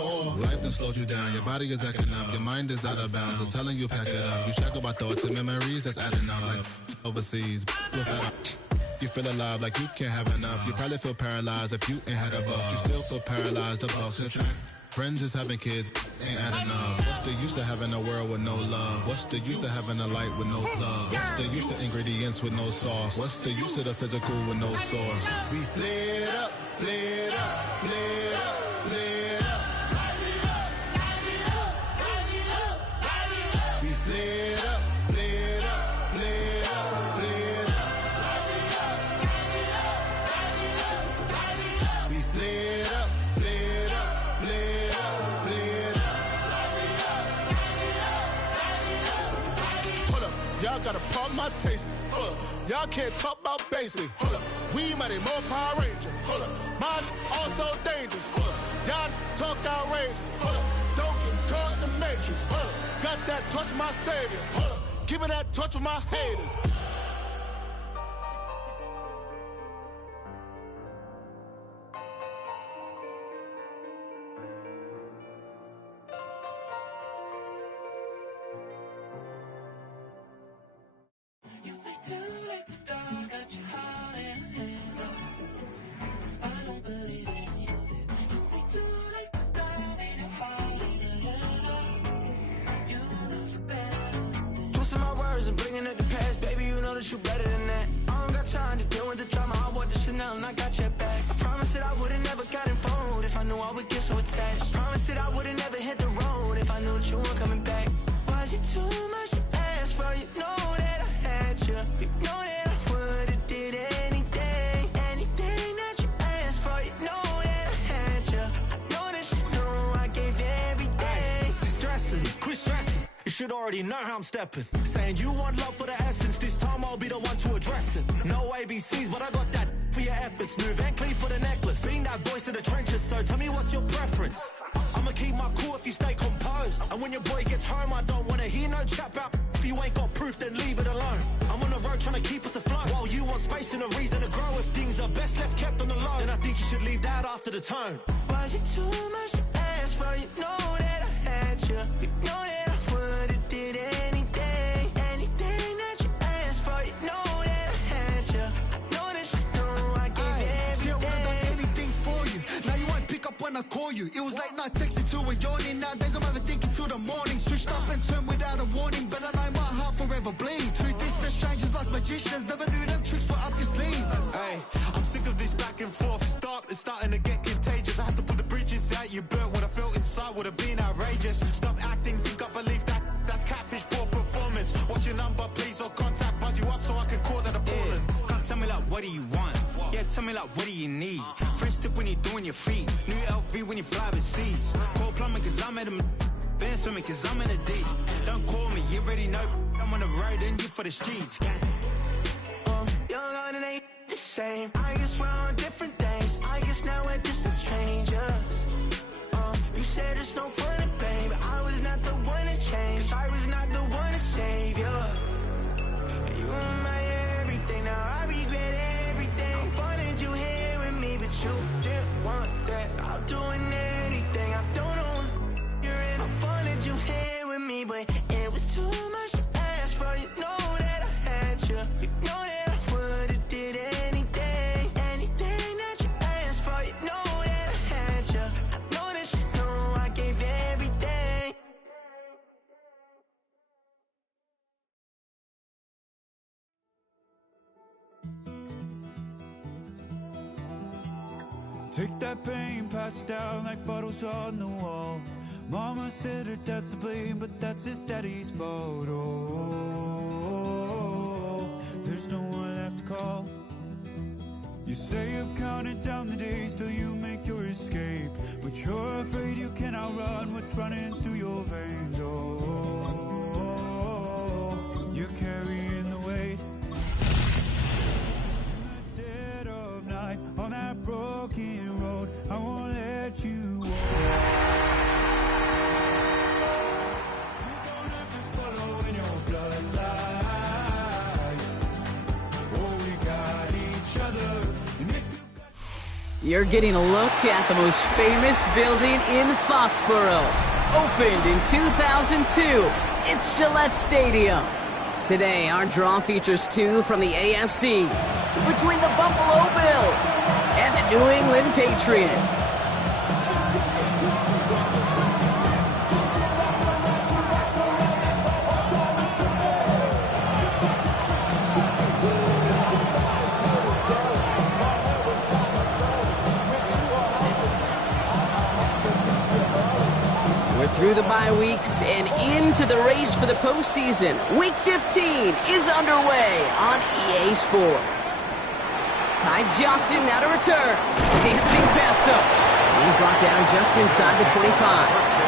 Life done slowed you down, your body is acting up, your mind is out of bounds, it's telling you pack it up. You shackle by thoughts and memories that's adding up like overseas. You feel alive like you can't have enough. You probably feel paralyzed if you ain't had a buck. You still feel paralyzed, the box and track. Friends is having kids, ain't adding up. What's the use of having a world with no love? What's the use of having a light with no plug? What's the use of ingredients with no sauce? What's the use of the physical with no source? We flared up, flared up, flared up, flared up. We flared up, flared up, flared up, flared up. We flared up, flared up, flared up, flared up. Hold up, y'all gotta pump my taste. Hold up, y'all can't talk about basic. Hold up, we mighty more Power Ranger. Hold up, mine also dangerous. Hold up, y'all talk outrageous. Hold up, don't get caught in the matrix. Hold up, got that touch my savior. Hold up, keeping that touch with my haters. You say too late to start, got your heart in hand. I don't believe any of it. You say too late to start, ain't your heart in hand. You know you're better than this. Twisting my words and bringing up the past, baby, you know that you better than that. I don't got time to deal with the drama, I want the Chanel and I got your back. I promised that I would've never gotten phone if I knew I would get so attached. I promised that I would've never hit the road if I knew that you weren't coming back. Was it too much to ask for? You know that I had you. You know that I would've did anything, anything that you asked for. You know that I had you. I know that you know I gave everything. Stressing, quit stressing. You should already know how I'm stepping. Saying you want love for the essence, this time I'll be the one to address it. No ABCs, but I got that for your efforts. New Van Cleef for the necklace. Being that voice in the trenches, so tell me what's your preference. I'ma keep my cool if you stay composed. And when your boy gets home, I don't wanna hear no chat about if you ain't got proof, then leave it alone. I'm on the road trying to keep us afloat, while you want space and a reason to grow. If things are best left kept on the low, then I think you should leave that after the tone. Was it too much to ask for? You know that I had you. You know that I would've did anything, anything that you asked for. You know that I had you. I know that you know I gave everything. See, I would've done anything for you. Now you won't pick up when I call you. It was late night texting to a yawning. Nowadays I'm overthinking till the morning. Switched up and turned without a warning, but I know my heart forever bleed. Truth is that strangers like magicians, never knew them tricks were up your sleeve. Hey, I'm sick of this back and forth. It's starting to get contagious. I had to put the bridges out you burnt. What I felt inside would have been outrageous. Stop acting, think I believe that. That's catfish, poor performance. What's your number, please, or contact. Buzz you up so I can call that appalling. Come tell me like, what do you want? Yeah, tell me like, what do you need? French tip when you're doing your feet. New LV when you fly overseas. Call plumbing cause I'm at a been swimming cause I'm in a deep. Don't call me, you already know. I'm on the road and you for the streets. Young on and ain't the same. I guess we're on different things. I guess now we're distant strangers. You said it's no fun and pain, but I was not the one to change. Cause I was not the one to save you. And you were my everything. Now I regret everything. I wanted you here with me, but you didn't want that. I'll do anything. I don't know what's you're in. I wanted you here with me, but it was too much to ask for. You know that I had you. You know that I would've did anything, anything that you asked for. You know that I had you. I know that you know I gave everything. Take that pain, pass it down like bottles on the wall. Mama said her dad's to blame, but that's his daddy's fault. Oh, there's no one left to call. You stay up counting down the days till you make your escape, but you're afraid you can outrun what's running through your veins. Oh, you're carrying the weight. In the dead of night, on that broken road, I won't let you walk. You don't have to follow in your bloodline. Oh, we got each other. And if you got You're getting a look at the most famous building in Foxborough. Opened in 2002, it's Gillette Stadium. Today, our draw features two from the AFC between the Buffalo Bills and the New England Patriots. Through the bye weeks and into the race for the postseason. Week 15 is underway on EA Sports. Ty Johnson now to return. Dancing past him. He's brought down just inside the 25.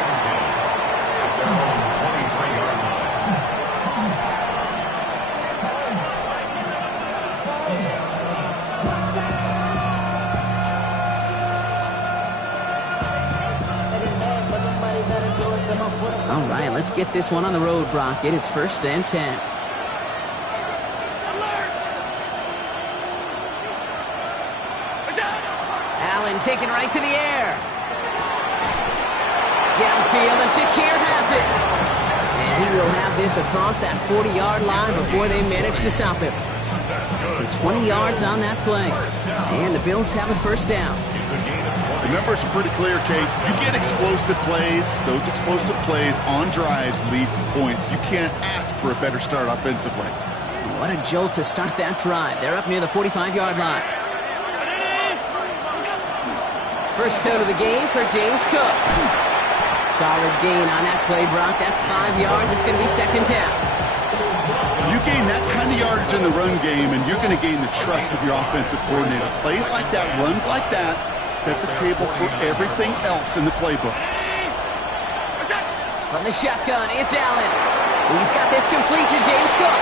All right, let's get this one on the road, Brock. It is 1st and 10. Allen taken right to the air. Downfield, and Shakir has it. And he will have this across that 40-yard line before they manage to stop him. So 20 yards on that play. And the Bills have a 1st down. The numbers are pretty clear, Kate. You get explosive plays. Those explosive plays on drives lead to points. You can't ask for a better start offensively. What a jolt to start that drive. They're up near the 45-yard line. First out of the game for James Cook. Solid gain on that play, Brock. That's 5 yards. It's going to be 2nd down. You gain that kind of yardage in the run game, and you're going to gain the trust of your offensive coordinator. Plays like that, runs like that, set the table for everything else in the playbook. From the shotgun, it's Allen. He's got this complete to James Cook.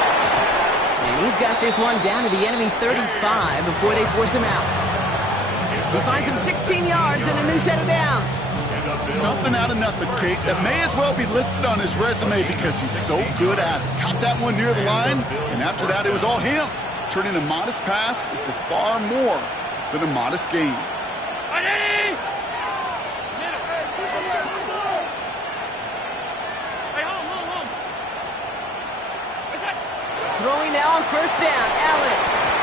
And he's got this one down to the enemy 35 before they force him out. He finds him 16 yards and a new set of downs. Something out of nothing, Kate. That may as well be listed on his resume because he's so good at it. Caught that one near the line, and after that it was all him. Turning a modest pass into far more than a modest gain. Throwing now on 1st down, Allen.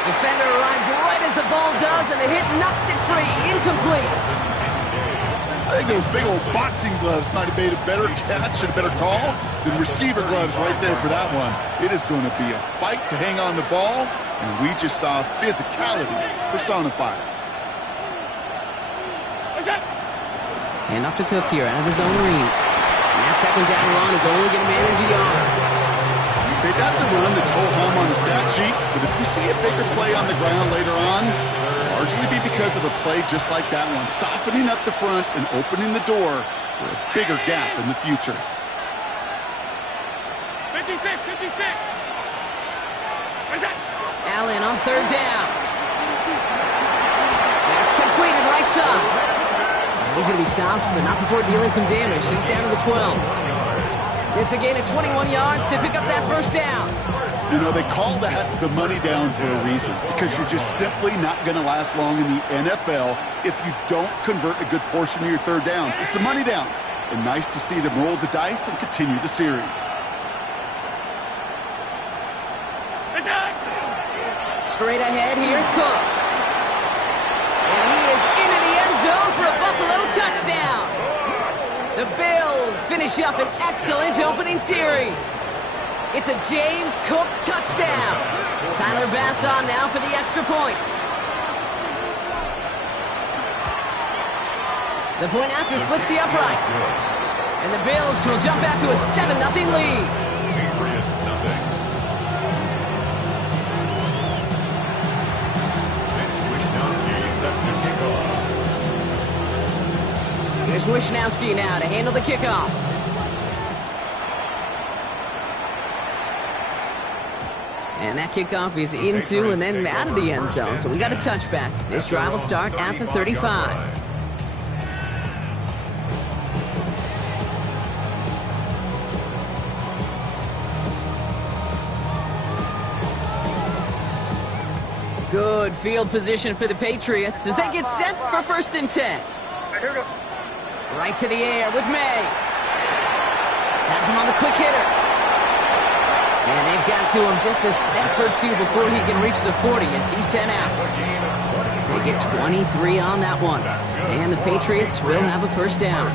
Defender arrives right as the ball does, and the hit knocks it free. Incomplete. I think those big old boxing gloves might have made a better catch and a better call than receiver gloves right there for that one. It is going to be a fight to hang on the ball, and we just saw physicality personified. Hand off to Cook here out of his own arena. And that 2nd down run is only going to manage a yard. That's a run that's ho-hum on the stat sheet, but if you see a bigger play on the ground later on, largely be because of a play just like that one, softening up the front and opening the door for a bigger gap in the future. 56. Allen on 3rd down. That's completed right side. He's going to be stopped, but not before dealing some damage. He's down to the 12. It's a gain of 21 yards to pick up that 1st down. You know, they call that the money down for a reason, because you're just simply not going to last long in the NFL if you don't convert a good portion of your 3rd downs. It's a money down, and nice to see them roll the dice and continue the series. Straight ahead, here's Cook. And he is into the end zone for a Buffalo touchdown. The Bills finish up an excellent opening series. It's a James Cook touchdown. Tyler Bass on now for the extra point. The point after splits the upright. And the Bills will jump out to a 7-0 lead. Patriots nothing. Mitch Wishnowsky set to kick off. Here's Wishnowsky now to handle the kickoff. And that kickoff is into and then out of the end zone. So we got a touchback. This drive will start at the 35. Good Good field position for the Patriots as they get set for 1st and 10. Right to the air with May. Has him on the quick hitter. And they've got to him just a step or two before he can reach the 40 as he's sent out. They get 23 on that one. And the Patriots will have a 1st down.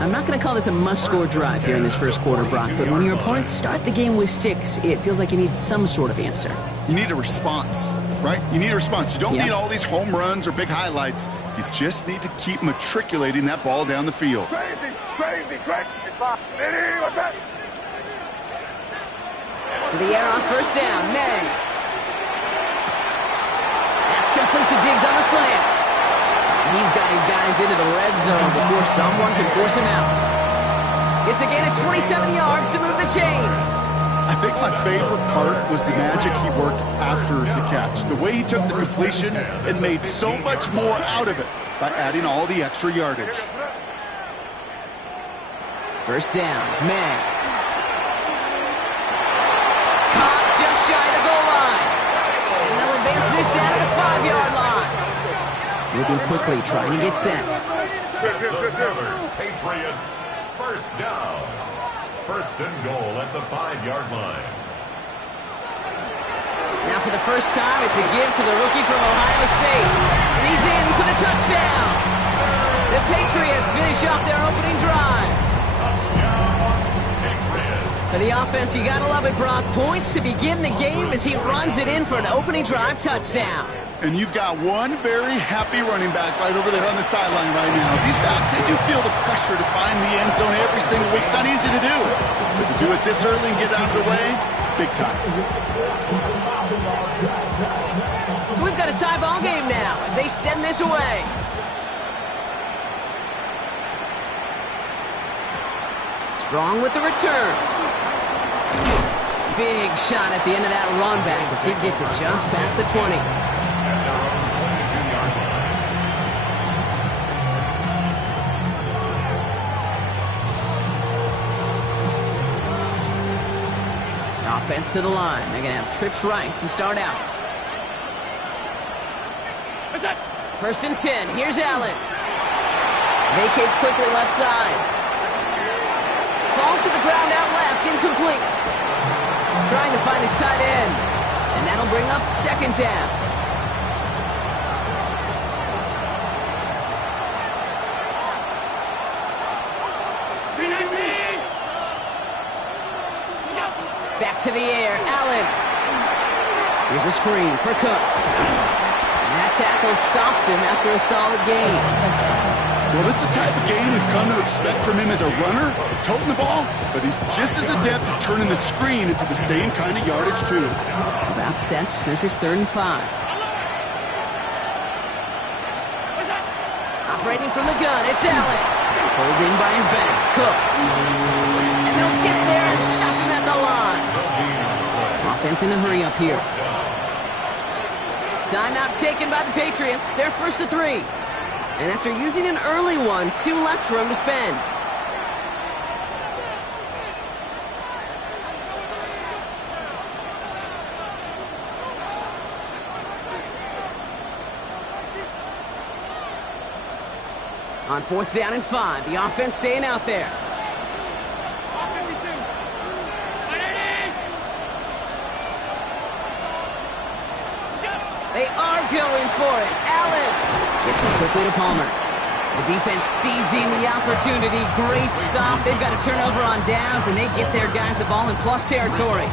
I'm not going to call this a must-score drive here in this 1st quarter, Brock, but when your opponents start the game with 6, it feels like you need some sort of answer. You need a response, right? You need a response. You don't need all these home runs or big highlights. You just need to keep matriculating that ball down the field. Crazy. What's that? To the air on 1st down, May. That's complete to Diggs on the slant. He's got his guys into the red zone before someone can force him out. It's a gain of 27 yards to move the chains. I think my favorite part was the magic he worked after the catch. The way he took the completion and made so much more out of it by adding all the extra yardage. 1st down, May. Caught just shy of the goal line. And they'll advance this down to the 5-yard line. Moving quickly, trying to get set. That's another Patriots 1st down. 1st and goal at the 5-yard line. Now for the first time, it's a give to the rookie from Ohio State. And he's in for the touchdown. The Patriots finish off their opening drive. Touchdown, Patriots. For the offense, you gotta love it, Brock. Points to begin the game as he runs it in for an opening drive touchdown. And you've got one very happy running back right over there on the sideline right now. These backs, they do feel the pressure to find the end zone every single week. It's not easy to do. But to do it this early and get out of the way, big time. So we've got a tie ball game now as they send this away. Strong with the return. Big shot at the end of that run back as he gets it just past the 20. Offense to the line. They're going to have trips right to start out. 1st and 10. Here's Allen. Vacates quickly left side. Falls to the ground out left. Incomplete. Trying to find his tight end. And that'll bring up 2nd down. Back to the air, Allen. Here's a screen for Cook. And that tackle stops him after a solid gain. Well, this is the type of game we've come to expect from him as a runner, toting the ball, but he's just as adept at turning the screen into the same kind of yardage, too. About set. This is 3rd and 5. Operating from the gun, it's Allen. Holding by his back, Cook. And they'll get there and stop him at the line. Offense in a hurry up here. Timeout taken by the Patriots. They're 1st to 3. And after using an early one, 2 left for him to spend. On 4th down and 5, the offense staying out there. They are going for it. Allen gets it quickly to Palmer. The defense seizing the opportunity. Great stop. They've got a turnover on downs, and they get their guys the ball in plus territory.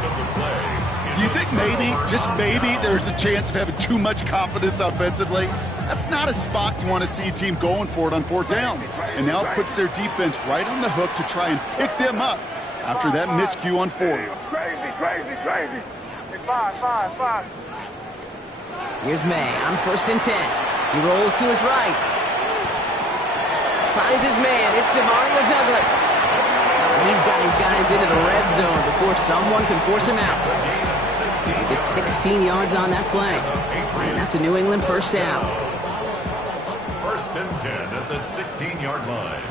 Do you think maybe, just maybe, there's a chance of having too much confidence offensively? That's not a spot you want to see a team going for it on 4th down. And now it puts their defense right on the hook to try and pick them up after that miscue on 4th. Crazy. 5. Here's May on 1st and 10. He rolls to his right. Finds his man. It's Demario Douglas. He's got his guys into the red zone before someone can force him out. It's 16 yards on that play. And that's a New England 1st down. 1st and 10 at the 16-yard line.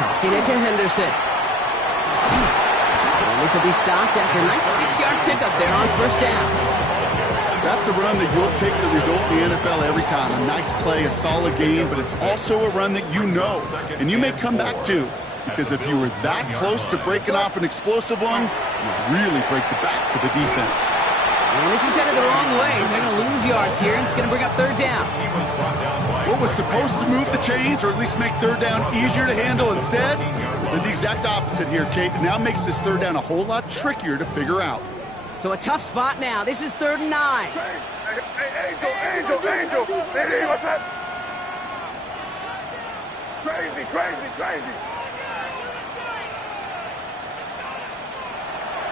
Tossing it to Henderson. And this will be stopped after a nice 6-yard pickup there on first down. That's a run that you'll take the result in the NFL every time. A nice play, a solid game, but it's also a run that you know, and you may come back to. Because if you were that close to breaking off an explosive one, you'd really break the backs of the defense. And this is headed the wrong way. They're going to lose yards here, and it's going to bring up third down. What was supposed to move the chains, or at least make third down easier to handle instead, did the exact opposite here, Kate. It now makes this third down a whole lot trickier to figure out. So a tough spot now. This is 3rd and 9. Angel. Hey, what's up? Crazy.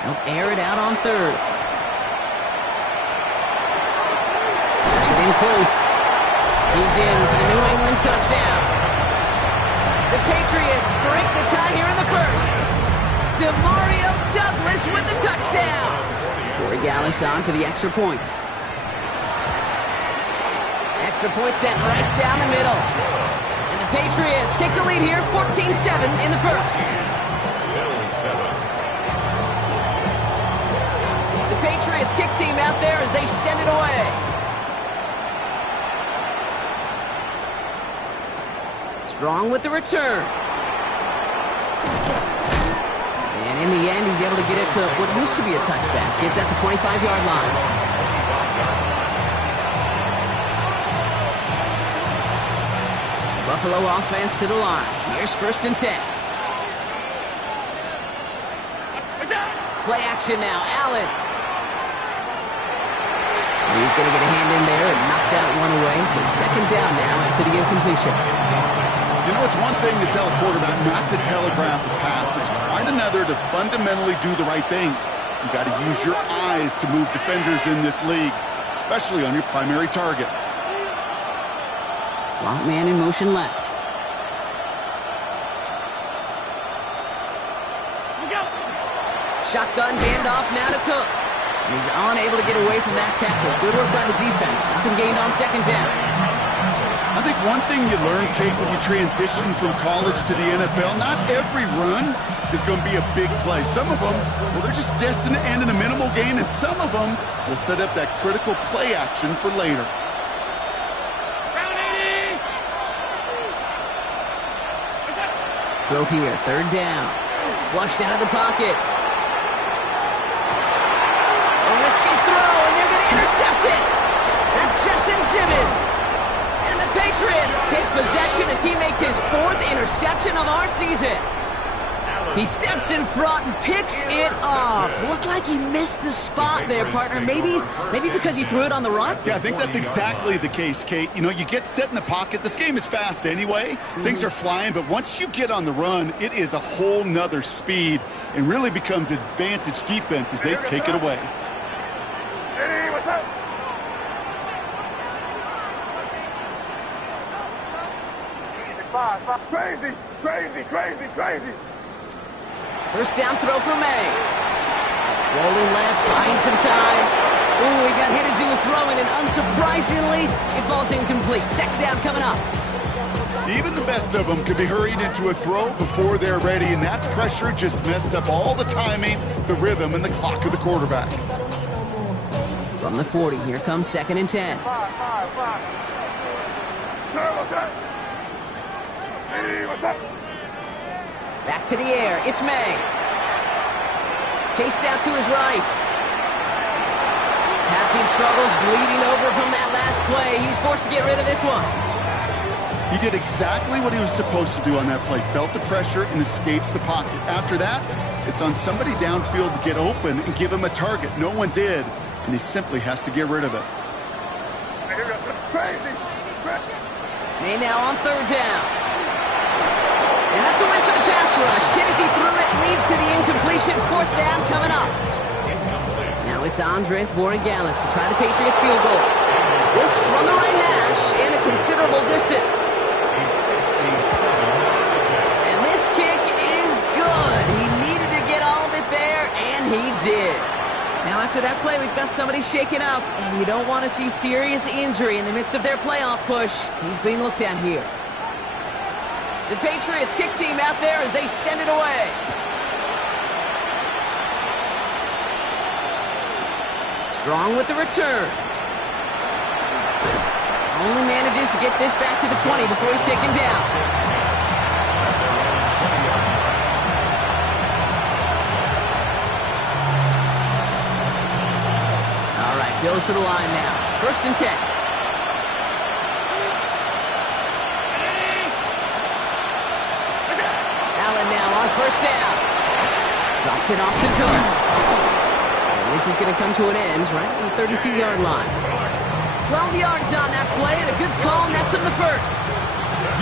They'll air it out on 3rd. There's it in close. He's in for the New England touchdown. The Patriots break the tie here in the first. Demario Douglas with the touchdown. Corey Gallis on for the extra point. Extra point sent right down the middle. And the Patriots take the lead here, 14-7 in the first. The Patriots kick team out there as they send it away. Strong with the return. And in the end, he's able to get it to what used to be a touchback. It's at the 25-yard line. Buffalo offense to the line. Here's 1st and 10. Play action now. Allen. He's going to get a hand in there and knock that one away. So 2nd down now after the incompletion. You know, it's one thing to tell a quarterback not to telegraph a pass. It's quite another to fundamentally do the right things. You got to use your eyes to move defenders in this league, especially on your primary target. Slot man in motion left. Shotgun handoff now to Cook. He's unable to get away from that tackle. Good work by the defense. Nothing gained on 2nd down. I think one thing you learn, Kate, when you transition from college to the NFL, not every run is going to be a big play. Some of them, well, they're just destined to end in a minimal gain, and some of them will set up that critical play action for later. Throw here, 3rd down. Flushed out of the pocket. A risky throw, and they're going to intercept it. That's Justin Simmons. And the Patriots take possession as he makes his 4th interception of our season. He steps in front and picks it off. Looked like he missed the spot there, partner. Maybe because he threw it on the run? Yeah, I think that's exactly the case, Kate. You know, you get set in the pocket. This game is fast anyway. Things are flying, but once you get on the run, it is a whole nother speed and really becomes advantage defense as they take it away. Hey, what's up? Crazy. 1st down throw for May. Rolling left, buying some time. Ooh, he got hit as he was throwing, and unsurprisingly, it falls incomplete. 2nd down coming up. Even the best of them could be hurried into a throw before they're ready, and that pressure just messed up all the timing, the rhythm, and the clock of the quarterback. From the 40, here comes 2nd and 10. Back to the air, it's May. Chased out to his right. Passing struggles, bleeding over from that last play. He's forced to get rid of this one. He did exactly what he was supposed to do on that play. Felt the pressure and escapes the pocket. After that, it's on somebody downfield to get open and give him a target. No one did, and he simply has to get rid of it. May now on 3rd down. And that's a win for the pass rush. Hit as he threw it, leads to the incompletion. 4th down coming up. Now it's Andres Borregales to try the Patriots field goal. This from the right hash and a considerable distance. And this kick is good. He needed to get all of it there, and he did. Now after that play, we've got somebody shaken up, and you don't want to see serious injury in the midst of their playoff push. He's being looked at here. The Patriots kick team out there as they send it away. Strong with the return. Only manages to get this back to the 20 before he's taken down. All right, Bills to the line now. 1st and 10. Allen now on 1st down. Drops it off to Cook. And this is going to come to an end right at the 32-yard line. 12 yards on that play, and a good call nets him the 1st.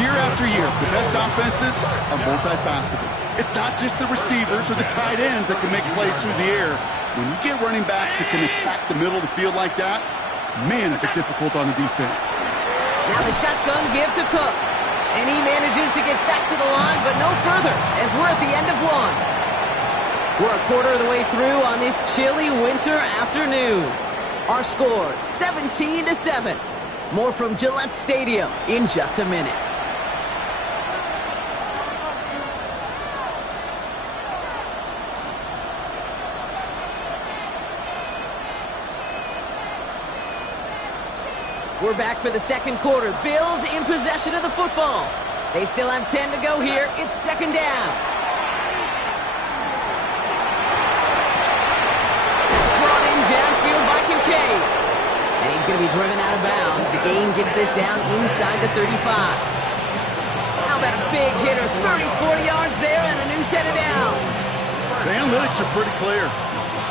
Year after year, the best offenses are multifaceted. It's not just the receivers or the tight ends that can make plays through the air. When you get running backs that can attack the middle of the field like that, man, is it difficult on the defense. Now the shotgun give to Cook. And he manages to get back to the line, but no further, as we're at the end of one. We're a quarter of the way through on this chilly winter afternoon. Our score, 17-7. More from Gillette Stadium in just a minute. We're back for the second quarter. Bills in possession of the football. They still have 10 to go here. It's 2nd down. It's brought in downfield by Kincaid. And he's going to be driven out of bounds. The gain gets this down inside the 35. How about a big hitter? 30, 40 yards there and a new set of downs. The analytics are pretty clear.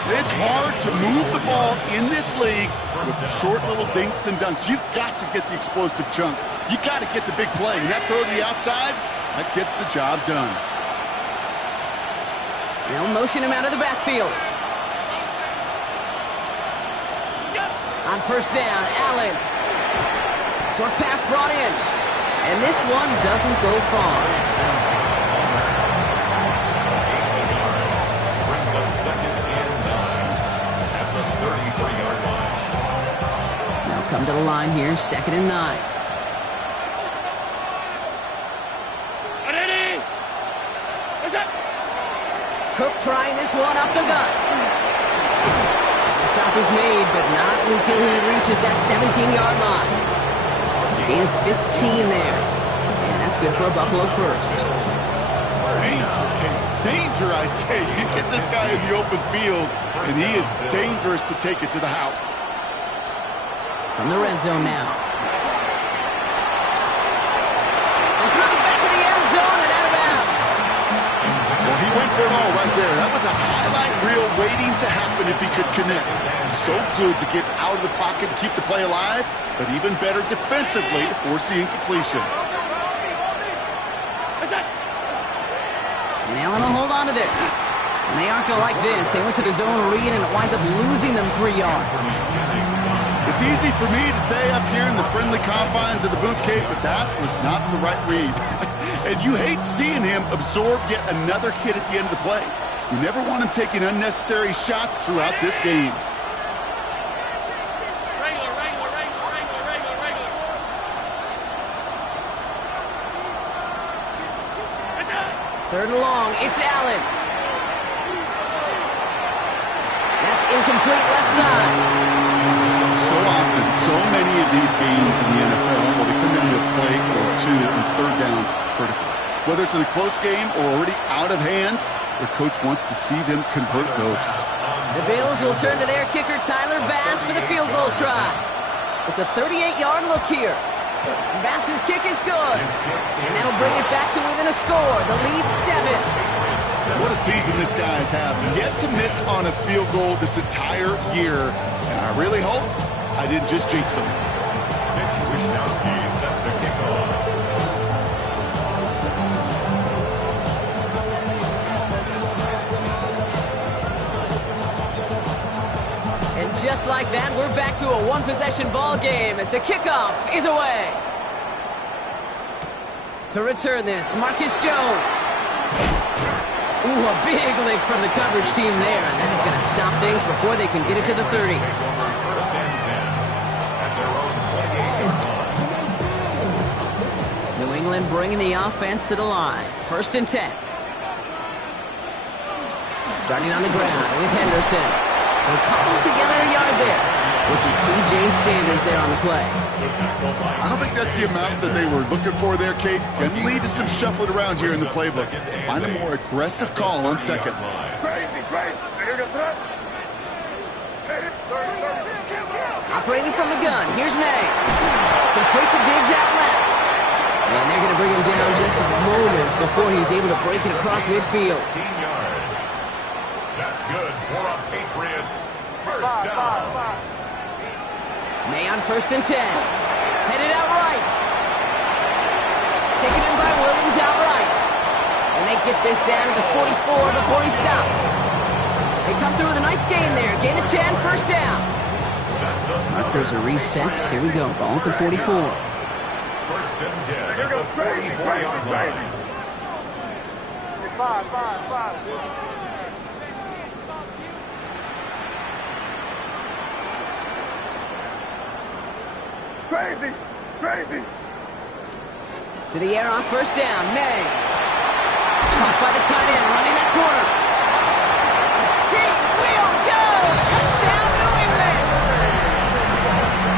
It's hard to move the ball in this league with short little dinks and dunks. You've got to get the explosive chunk. You got to get the big play. And that throw to the outside, that gets the job done. They'll motion him out of the backfield. On 1st down, Allen. Short pass brought in. And this one doesn't go far. Brings up 2nd and 9 at the 33-yard line. Now come to the line here, 2nd and 9. Cook trying this one up the gut. The stop is made, but not until he reaches that 17-yard line. Gain of 15 there. And that's good for a Buffalo 1st. Danger, Kate. Danger, I say. You get this guy in the open field, and he is dangerous to take it to the house. From the red zone now. And through the back of the end zone and out of bounds. Well, he went for it all right there. That was a highlight reel waiting to happen if he could connect. So good to get out of the pocket and keep the play alive, but even better defensively to force the incompletion. And Allen will hold on to this. And they aren't going to like this. They went to the zone read, and it winds up losing them 3 yards. It's easy for me to say up here in the friendly confines of the Booth Cave, but that was not the right read. And you hate seeing him absorb yet another hit at the end of the play. You never want him taking unnecessary shots throughout this game. Third and long, it's Allen. That's incomplete left side. So often, so many of these games in the NFL, well, they come into a play or two and 3rd downs critical. Whether it's in a close game or already out of hand, their coach wants to see them convert those. The Bills will turn to their kicker, Tyler Bass, for the field goal try. It's a 38-yard look here. Bass's kick is good. And that'll bring it back to within a score. The lead 7. What a season this guy's had. Yet to miss on a field goal this entire year. And I really hope I didn't just jinx him. Mitch Wishnowsky set the kickoff. And just like that, we're back to a one-possession ball game as the kickoff is away. To return this, Marcus Jones. Ooh, a big lick from the coverage team there, and that is going to stop things before they can get it to the 30. First and 10 at their own 28-yard line. New England bringing the offense to the line. 1st and 10. Starting on the ground with Henderson. They'll cobble together a yard there. Rookie T.J. Sanders there on the play. I don't think that's the amount that they were looking for there, Kate. Going to lead to some shuffling around here in the playbook. Find a more aggressive call on 2nd. Operating from the gun, here's May. Complete to Diggs out left. And they're going to bring him down just a moment before he's able to break it across midfield. 15 yards. That's good for a Patriots. 1st down. May on 1st and 10. Headed out right. Taken in by Williams outright. And they get this down to the 44 before he stopped. They come through with a nice gain there. Gain of 10, 1st down. Markers are reset. Here we go. Ball at the 44. 1st and 10 at the 44-yard line. Crazy. To the air on 1st down. May. Caught by the tight end. Running that corner. He will go. Touchdown, New England.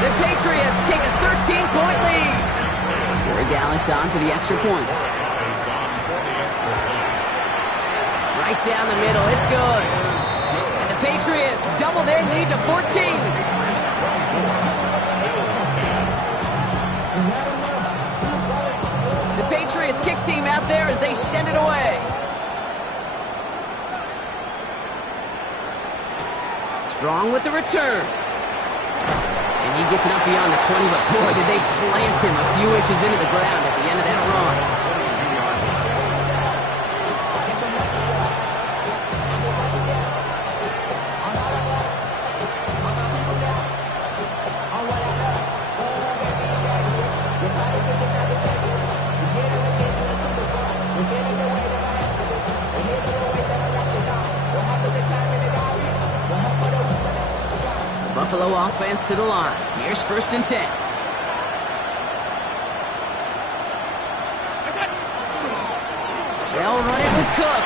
The Patriots take a 13-point lead. Corey Dallas on for the extra point. Right down the middle. It's good. And the Patriots double their lead to 14. The Patriots kick team out there as they send it away. Strong with the return. And he gets it up beyond the 20, but boy, did they plant him a few inches into the ground at the end of that run. Buffalo offense to the line. Here's 1st and 10. They'll run it with Cook.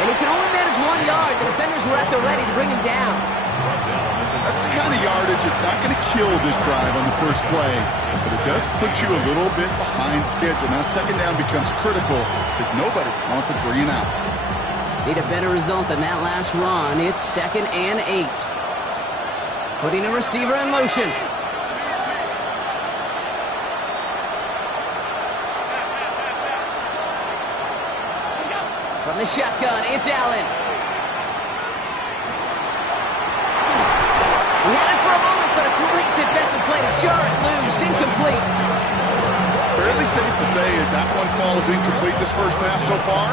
And he can only manage 1 yard. The defenders were at the ready to bring him down. That's the kind of yardage it's not going to kill this drive on the first play, but it does put you a little bit behind schedule. Now 2nd down becomes critical because nobody wants a 3 and out. Need a better result than that last run. It's 2nd and 8. Putting a receiver in motion. From the shotgun, it's Allen. He had it for a moment, but a great defensive play to jar it loose. Incomplete. Fairly safe to say is that one call is incomplete this first half so far.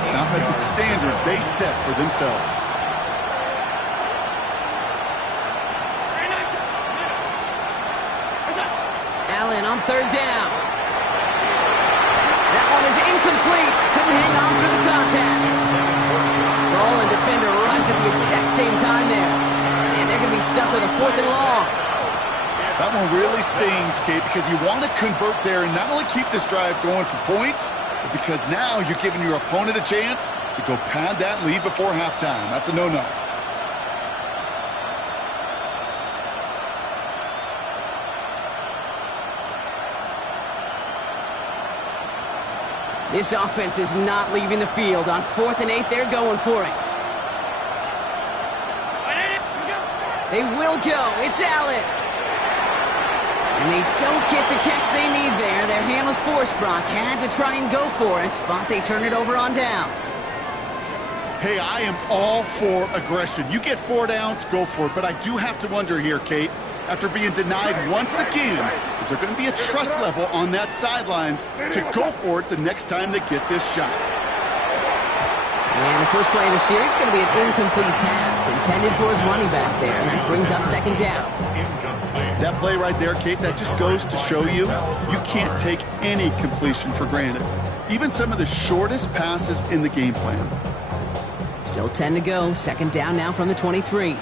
It's not met the standard they set for themselves. Allen on 3rd down. That one is incomplete. Couldn't hang on through the contact. Ball and defender runs at the exact same time there. And they're going to be stuck with a 4th and long. That one really stings, Kate, because you want to convert there and not only keep this drive going for points, but because now you're giving your opponent a chance to go pad that lead before halftime. That's a no-no. This offense is not leaving the field. On 4th and 8, they're going for it. They will go. It's Allen. And they don't get the catch they need there. Their hand was forced. Brock had to try and go for it, but they turn it over on downs. Hey, I am all for aggression. You get 4 downs, go for it. But I do have to wonder here, Kate, after being denied once again, is there going to be a trust level on that sidelines to go for it the next time they get this shot? And the first play of the series is going to be an incomplete pass intended for his running back there, and that brings up 2nd down. That play right there, Kate, that just goes to show you can't take any completion for granted. Even some of the shortest passes in the game plan. Still 10 to go. 2nd down now from the 23.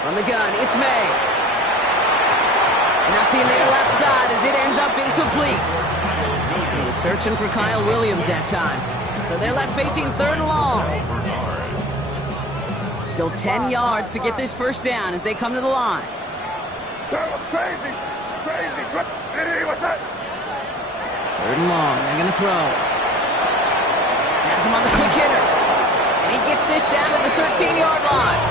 From the gun, it's May. Nothing there left side as it ends up incomplete. He was searching for Kyle Williams that time. So they're left facing 3rd and long. Still 10 yards to get this first down as they come to the line. That was crazy. What's that? 3rd and long. They're going to throw. Has him on the quick hitter. And he gets this down to the 13-yard line.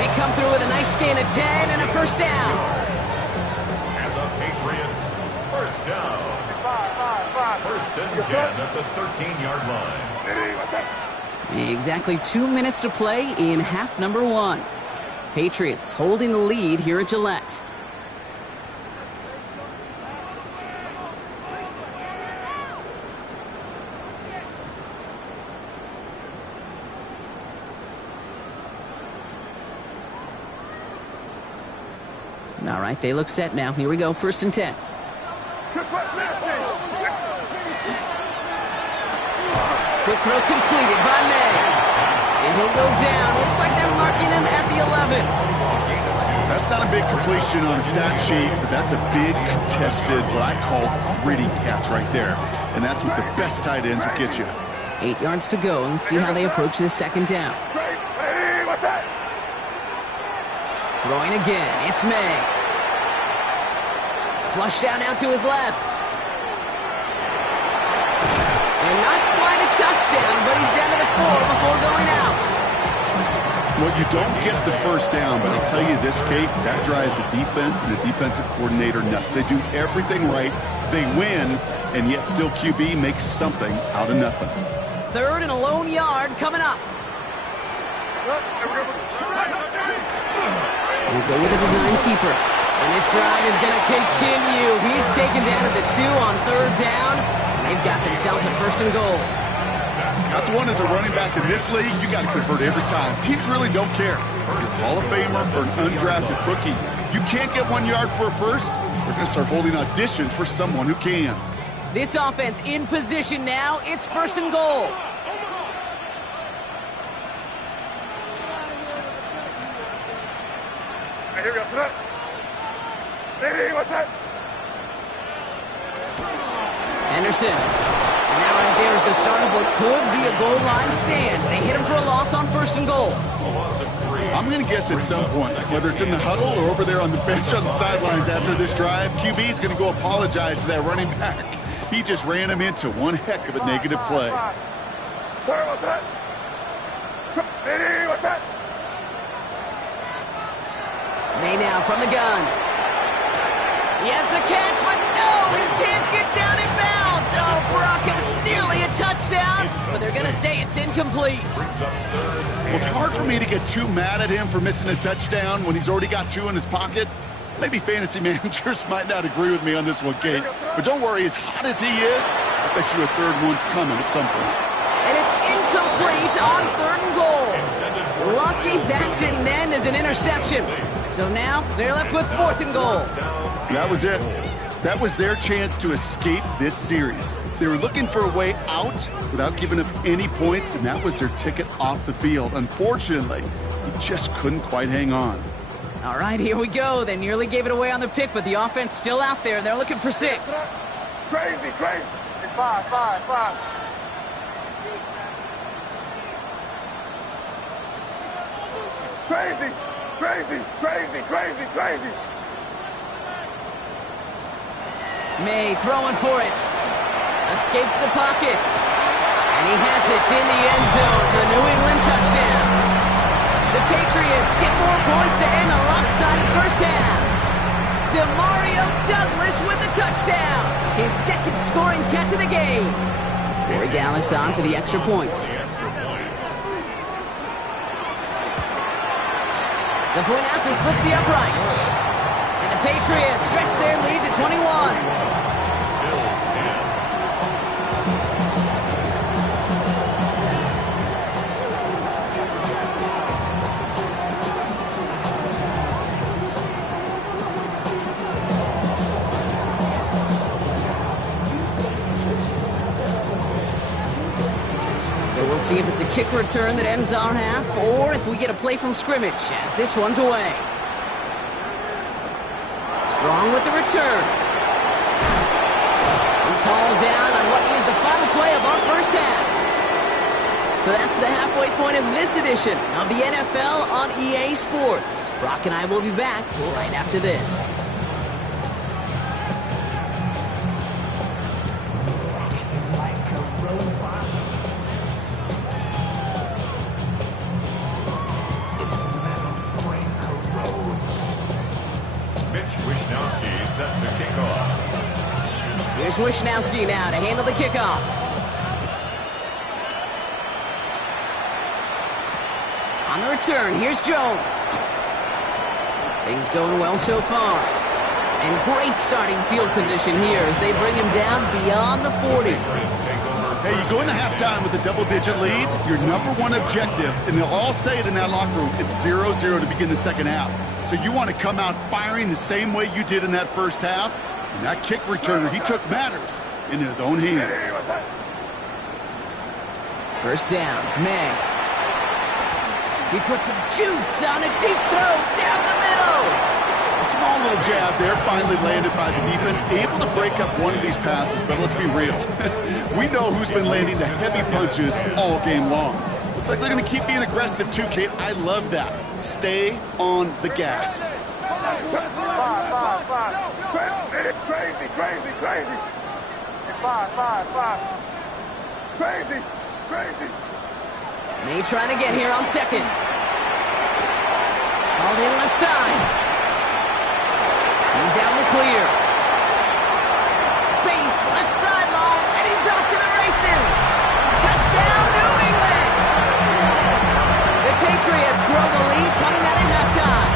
They come through with a nice gain of 10 and a first down. And the Patriots, first down. 1st and 10 at the 13-yard line. Exactly 2 minutes to play in half number 1. Patriots holding the lead here at Gillette. All right, they look set now. Here we go, 1st and 10. Quick throw completed by May. And he'll go down. Looks like they're marking him at the 11. That's not a big completion on a stat sheet, but that's a big contested, what I call gritty catch right there. And that's what the best tight ends will get you. 8 yards to go. Let's see how they approach this 2nd down. Throwing again. It's May. Flush down out to his left. And not quite a touchdown, but he's down to the 4 before going out. Well, you don't get the first down, but I'll tell you this, Kate, that drives the defense and the defensive coordinator nuts. They do everything right. They win, and yet still QB makes something out of nothing. 3rd and a lone yard coming up. We'll go with a design keeper. And this drive is going to continue. He's taken down at the 2 on 3rd down. And they've got themselves a 1st and goal. That's one as a running back in this league, you got to convert every time. Teams really don't care. If you're a Hall of Famer or an undrafted rookie, you can't get 1 yard for a first. They're going to start holding auditions for someone who can. This offense in position now. It's 1st and goal. Anderson. And that right there is the start of what could be a goal line stand. They hit him for a loss on 1st and goal. I'm going to guess at some point, whether it's in the huddle or over there on the bench on the sidelines after this drive, QB is going to go apologize to that running back. He just ran him into one heck of a negative play. What's that? May now from the gun. He has the catch, but no, he can't get down in bounds. Oh, Brock, it was nearly a touchdown, but they're going to say it's incomplete. Well, it's hard for me to get too mad at him for missing a touchdown when he's already got 2 in his pocket. Maybe fantasy managers might not agree with me on this one, Kate. But don't worry, as hot as he is, I bet you a 3rd one's coming at some point. And it's incomplete on 3rd and goal. Lucky that didn't end as an interception. So now they're left with 4th and goal. That was it. That was their chance to escape this series. They were looking for a way out without giving up any points, and that was their ticket off the field. Unfortunately, he just couldn't quite hang on. All right, here we go. They nearly gave it away on the pick, but the offense still out there. They're looking for 6. Crazy. 5. Crazy. May throwing for it. Escapes the pocket. And he has it in the end zone for the New England touchdown. The Patriots get more points to end a lopsided first half. Demario Douglas with the touchdown. His 2nd scoring catch of the game. Corey Dallas on for the extra point. The point after splits the uprights. And the Patriots stretch their lead to 21. We'll see if it's a kick return that ends our half, or if we get a play from scrimmage, as this one's away. Strong with the return. He's hauled down on what is the final play of our first half. So that's the halfway point of this edition of the NFL on EA Sports. Brock and I will be back right after this. Mitch Wishnowsky set to kick off. Here's Wishnowsky now to handle the kickoff. On the return, here's Jones. Things going well so far. And great starting field position here as they bring him down beyond the 40. Hey, you go into halftime with a double-digit lead, your number one objective, and they'll all say it in that locker room, it's 0-0 to begin the second half. So you want to come out firing the same way you did in that first half. And that kick returner, he took matters in his own hands. First down, May. He puts some juice on a deep throw down the middle. A small little jab there, finally landed by the defense, able to break up one of these passes, but let's be real. We know who's been landing the heavy punches all game long. Looks like they're going to keep being aggressive too, Kate. I love that. Stay on the gas. Crazy. Crazy. May trying to get here on second. Called in left side. He's out in the clear. Space, left sideline, and he's off to the races. Touchdown, New England! The Patriots grow the lead coming out of halftime.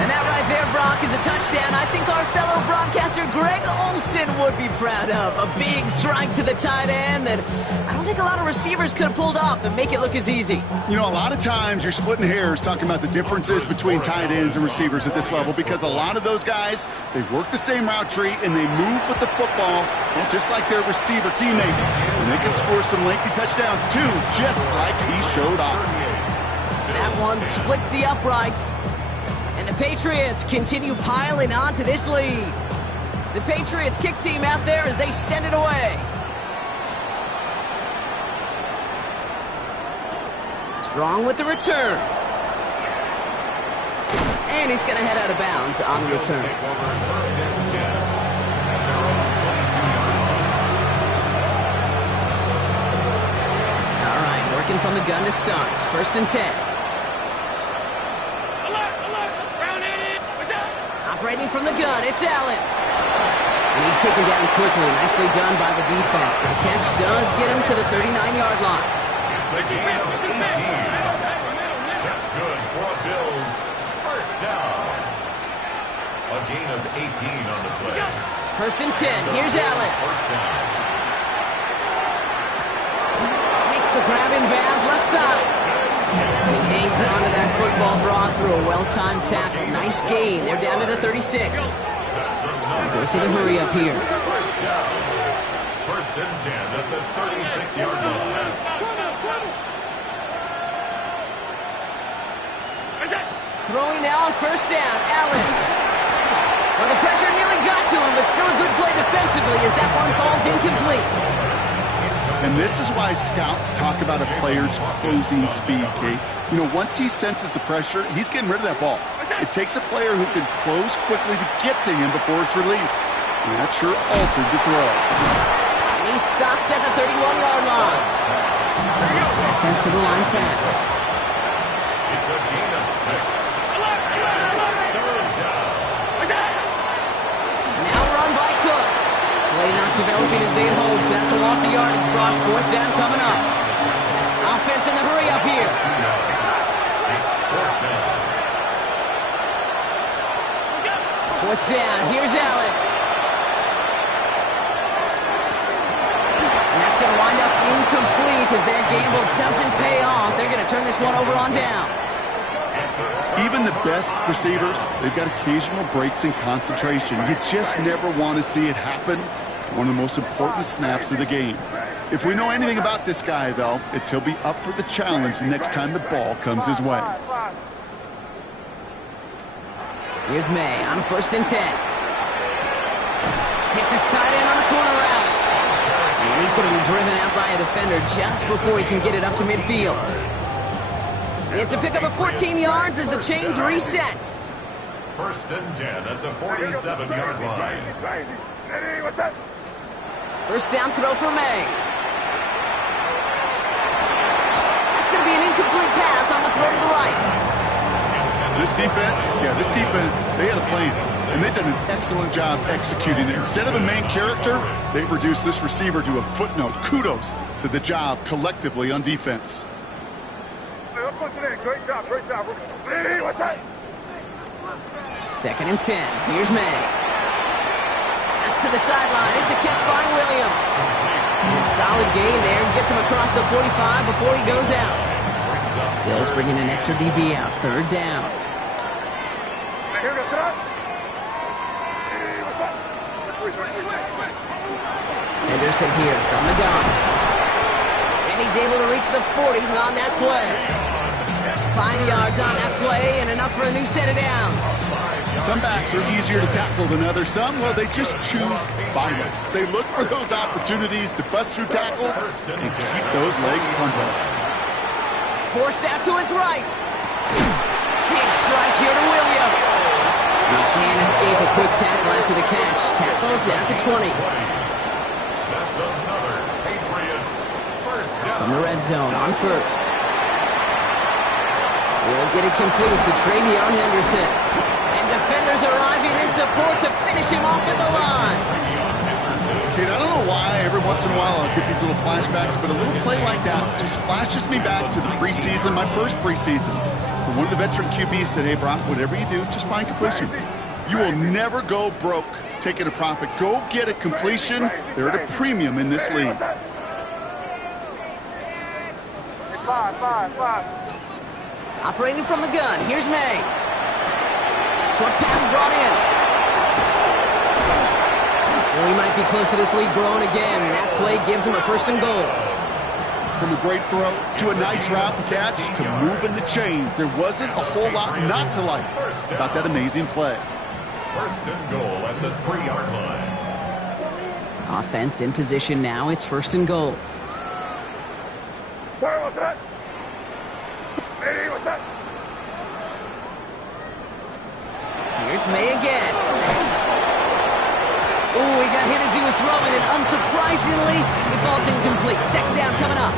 And that right there, Brock, is a touchdown I think our fellow broadcaster Greg Olsen would be proud of. A big strike to the tight end that I don't think a lot of receivers could have pulled off and make it look as easy. You know, a lot of times you're splitting hairs talking about the differences between tight ends and receivers at this level because a lot of those guys, they work the same route tree and they move with the football, well, just like their receiver teammates. And they can score some lengthy touchdowns too, just like he showed off. That one splits the uprights. And the Patriots continue piling onto this lead. The Patriots kick team out there as they send it away. Strong with the return. And he's going to head out of bounds on the return. All right, working from the gun to start. First and 10. Operating from the gun, it's Allen. And he's taken down quickly. Nicely done by the defense. But the catch does get him to the 39-yard line. It's a gain of 18. That's good for a Bills first down. A gain of 18 on the play. First and 10. Here's Allen. First down. Makes the grab in bounds left side. And he hangs on to that football, Brock, through a well-timed tackle. Nice gain. They're down to the 36. Dose of the hurry up here. First down. First and 10 at the 36-yard line. Throwing now on first down. Allen. Well, the pressure nearly got to him, but still a good play defensively as that one falls incomplete. And this is why scouts talk about a player's closing speed, Kate. You know, once he senses the pressure, he's getting rid of that ball. It takes a player who can close quickly to get to him before it's released. And that sure altered the throw. And he's stopped at the 31-yard line. Offense to the line fast. It's a gain of 6. Third down. Now run by Cook. Play not developing as they had hoped, so that's a loss of yardage. Brock, fourth down coming up. Offense in the hurry up here. It's fourth down. Fourth down, here's Allen. And that's going to wind up incomplete as their gamble doesn't pay off. They're going to turn this one over on downs. Even the best receivers, they've got occasional breaks in concentration. You just never want to see it happen. One of the most important snaps of the game. If we know anything about this guy, though, it's he'll be up for the challenge the next time the ball comes his way. Here's May on 1st and 10. Hits his tight end on the corner route. And he's going to be driven out by a defender just before he can get it up to midfield. It's a pickup of 14 yards as the chains reset. 1st and 10 at the 47-yard line. First down throw for May. That's going to be an incomplete pass on the throw to the right. This defense, they had a plan, and they've done an excellent job executing it. Instead of a main character, they've reduced this receiver to a footnote. Kudos to the job collectively on defense. Great job. What's that? 2nd and 10. Here's May. That's to the sideline. It's a catch by Williams. A solid gain there. Gets him across the 45 before he goes out. Bills bringing an extra DB out. 3rd down. Henderson here from the gun. And he's able to reach the 40 on that play. 5 yards on that play and enough for a new set of downs. Some backs are easier to tackle than others. Some, well, they just choose violence. They look for those opportunities to bust through tackles and keep those legs punted. Forced out to his right. Big strike here to Williams. He can't escape a quick tackle after the catch. Tackles at the 20. That's another Patriots first down. From the red zone on 1st. We'll get it complete to Travion Henderson. And defenders arriving in support to finish him off at the line. Kate, I don't know why every once in a while I'll get these little flashbacks, but a little play like that just flashes me back to the preseason, my first preseason. But one of the veteran QBs said, hey, Brock, whatever you do, just find completions. You will never go broke taking a profit. Go get a completion. They're at a premium in this league. Five. Operating from the gun, here's May. Short pass brought in. And we might be close to this lead growing again. That play gives him a 1st and goal. From a great throw to a nice route and catch to moving the chains. There wasn't a whole lot not to like about that amazing play. 1st and goal at the 3-yard line. Offense in position now. It's 1st and goal. What's that? What's that? Here's May again. Ooh, he got hit as he was throwing it. Unsurprisingly, he falls incomplete. 2nd down coming up.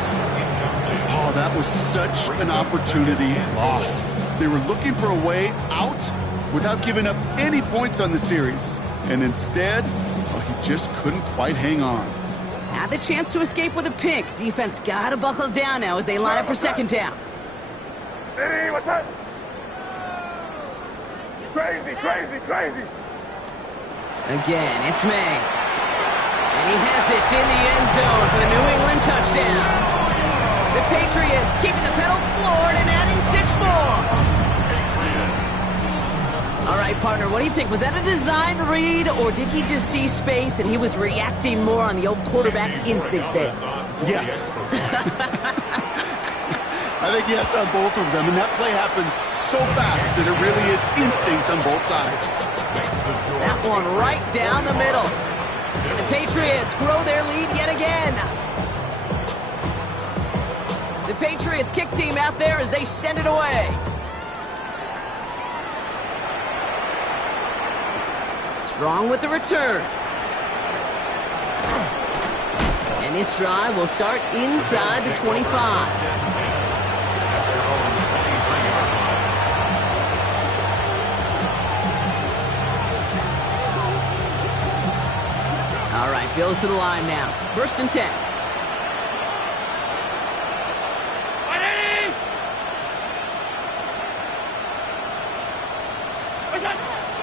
Oh, that was such an opportunity lost. They were looking for a way out without giving up any points on the series. And instead, well, he just couldn't quite hang on. Had the chance to escape with a pick. Defense got to buckle down now as they line up for 2nd down. What's that? Crazy. Again, it's May. And he has it in the end zone for the New England touchdown. The Patriots keeping the pedal floored and adding 6 more. All right, partner, what do you think? Was that a design read, or did he just see space and he was reacting more on the old quarterback instinct there? Yes. I think yes on both of them, and that play happens so fast that it really is instincts on both sides. That one right down the middle. And the Patriots grow their lead yet again. The Patriots kick team out there as they send it away. Strong with the return. And this drive will start inside the 25. All right, Bills to the line now. 1st and 10.